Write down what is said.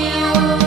you.